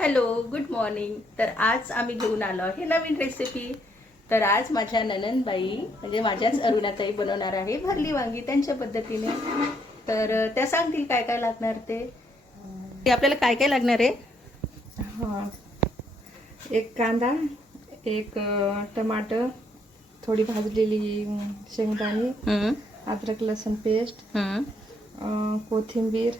Hello, good morning. तर आज आम्ही घेऊन आलो आहे नवीन रेसिपी. तर आज माझ्या ननंदबाई म्हणजे माझ्याच अरुणाताई बनवणार आहे भरली वांगी त्यांच्या पद्धतीने. तर त्या सांगतील काय काय लागणार ते. आपल्याला काय काय लागणार आहे. हा, एक कांदा, एक टमाटर, थोडी भाजलेली शेंगदाणे, अद्रक लसूण पेस्ट, कोथिंबीर,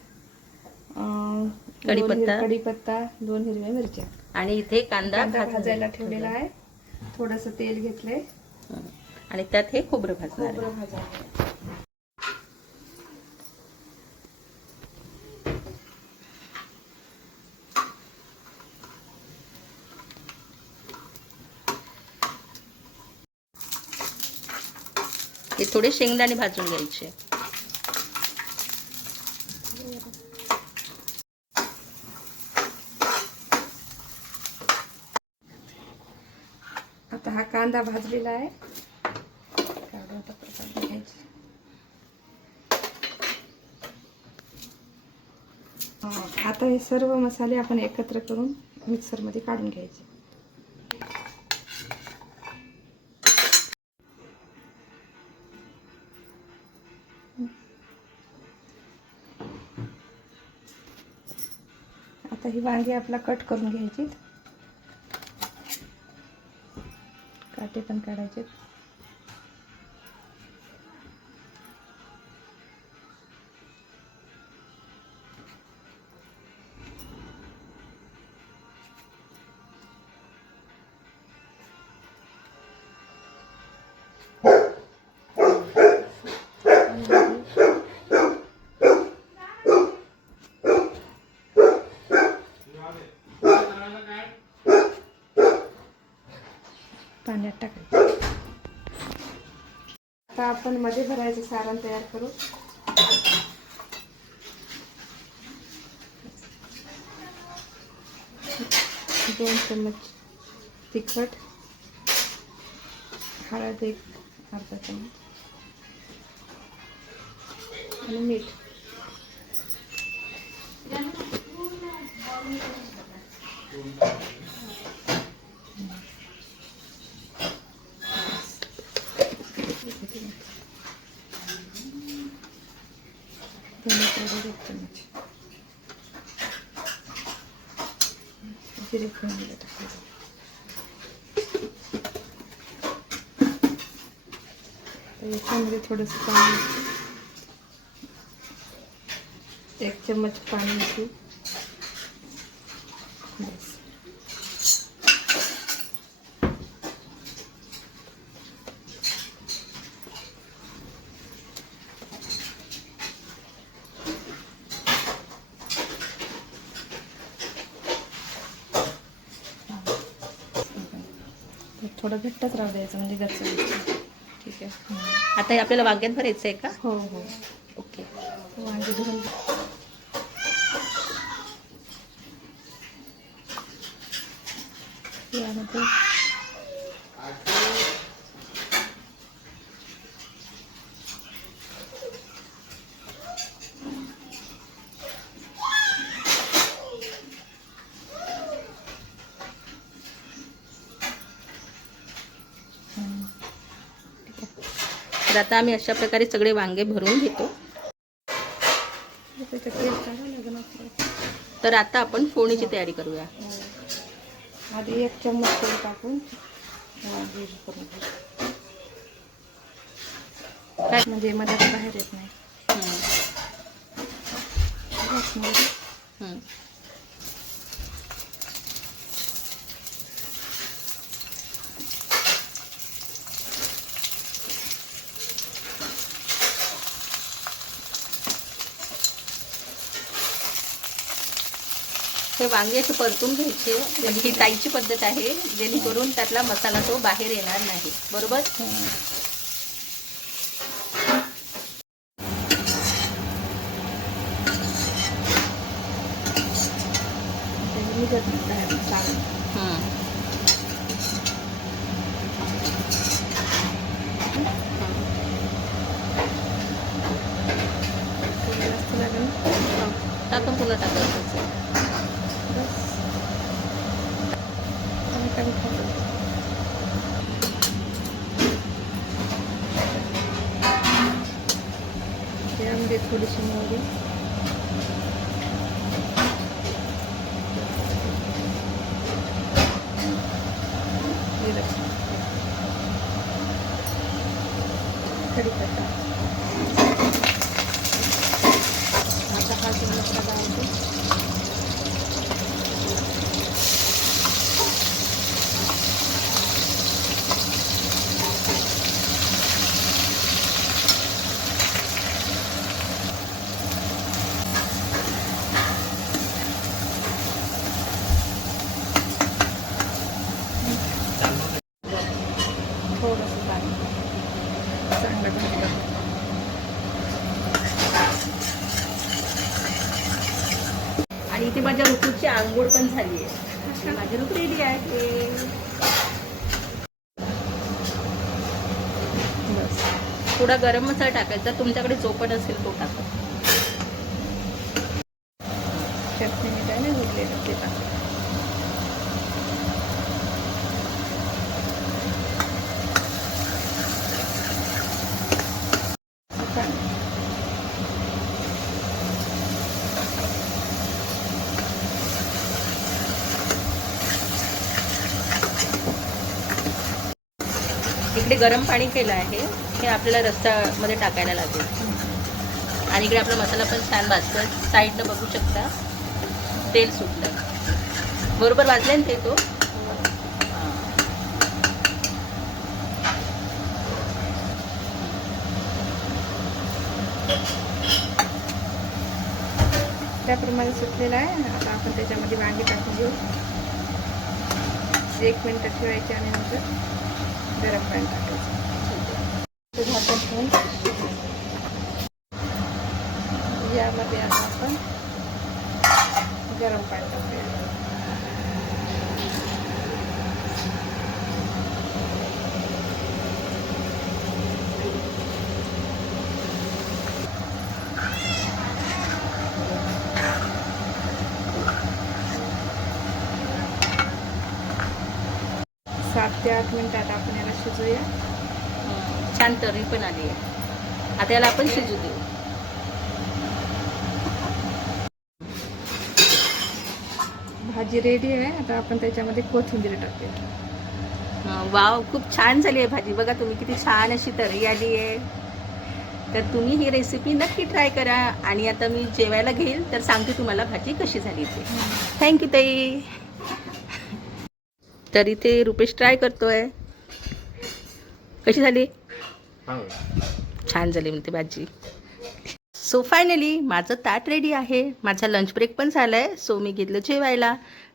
कढीपत्ता, 2 हिरव्या मिरच्या. आणि इथे कांदा भाजायला ठेवलेला आहे. थोडंसं तेल घेतलंय आणि त्यात हे खोबरं भाजायला. हे थोडे शेंगदाणे भाजून घ्यायचे. आता हा कांदा भाजलेला आहे. आता हे सर्व मसाले आपण एकत्र करून मिक्सरमध्ये काढून घ्यायचे. आता ही वांगी आपला कट करून घ्यायची, काटे पण काढायचे. पाण्यात टाकायचं. आता आपण मध्ये भरायचं सारण तयार करू. दोन चम्मच तिखट, हळद एक अर्धा चम्मच आणि मीठ. धने पावडर 1 चम्मच, जिरे फोडणीला टाकायचं. याच्यामध्ये थोडंसं पाणी, 1 चम्मच पाणी घालू. बस. थोडं घट्टच राहू द्यायचं म्हणजे गच्च. ठीक आहे. आता हे आपल्याला वांग्यात भरायचं आहे का? हो हो. ओके. वांगे धुवून यामध्ये तर आता आम्ही अशा प्रकारे सगळे वांगे भरून घेतो. तर आता आपण फोडणीची तयारी करूया. आधी 1 चम्मच तेल टाकून वांगे करून काय म्हणजे मधात बाहेर येत नाही. हे वांगे असे परतून घ्यायचे. म्हणजे ही ताईची पद्धत आहे, जेणेकरून त्यातला मसाला तो बाहेर येणार नाही. बरोबर. टाकून पुन्हा टाकायचं. त्यामध्ये थोडीशी मोहरी, कढीपत्ता, आता हा मसाला घालायचा. थोडंसं पाणी, चांगलं भाजलं. आणि इथे माझ्या ऋतूची आंघोळ पण झाली आहे. माझी ऋतू रेडी आहे. बस थोडा गरम मसाला टाकायचा, तुमच्याकडे जो पण असेल तो टाका. चटणी मिठाने उरलेलं ते टाका. इकडे गरम पाणी केलं आहे, हे आपल्याला रस्त्यामध्ये टाकायला लागेल. आणि इकडे आपला मसाला पण छान भाजतोय. साईडनं बघू शकता तेल सुटलं. बरोबर भाजले ना ते तो. त्याप्रमाणे सुटलेला आहे. आता आपण त्याच्यामध्ये वांगी टाकून घेऊ. 1 मिनिट ठेवायचे आणि नंतर गरम पाणी टाकायचं. झाकण ठेवून यामध्ये आता आपण गरम पाणी टाकूया. सात ते 8 मिनिटात आपण याला शिजवूया. छान तर्री पण आली आहे. आता याला आपण शिजू देऊ. भाजी रेडी आहे. आता आपण त्याच्यामध्ये कोथिंबीर टाकूया. वाव, खूप छान झाली आहे भाजी. बघा तुम्ही किती छान अशी तर्री आली आहे. तर तुम्ही ही रेसिपी नक्की ट्राय करा. आणि आता मी जेवायला घेईल तर सांगते तुम्हाला भाजी कशी झाली ते. थँक्यू ताई. तर इथे रुपेश ट्राय करतोय. कशी झाली? छान झाली म्हणते भाजी. सो फायनली माझं ताट रेडी आहे. माझा लंच ब्रेक पण झाला आहे. सो मी घेतलं जेवायला.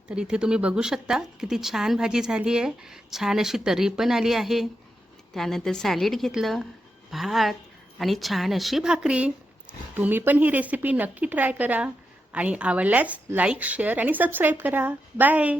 तर इथे तुम्ही बघू शकता किती छान भाजी झाली आहे. छान अशी तर्री पण आली आहे. त्यानंतर सॅलेड घेतलं, भात आणि छान अशी भाकरी. तुम्ही पण ही रेसिपी नक्की ट्राय करा. आणि आवडल्यास लाईक, शेअर आणि सबस्क्राईब करा. बाय.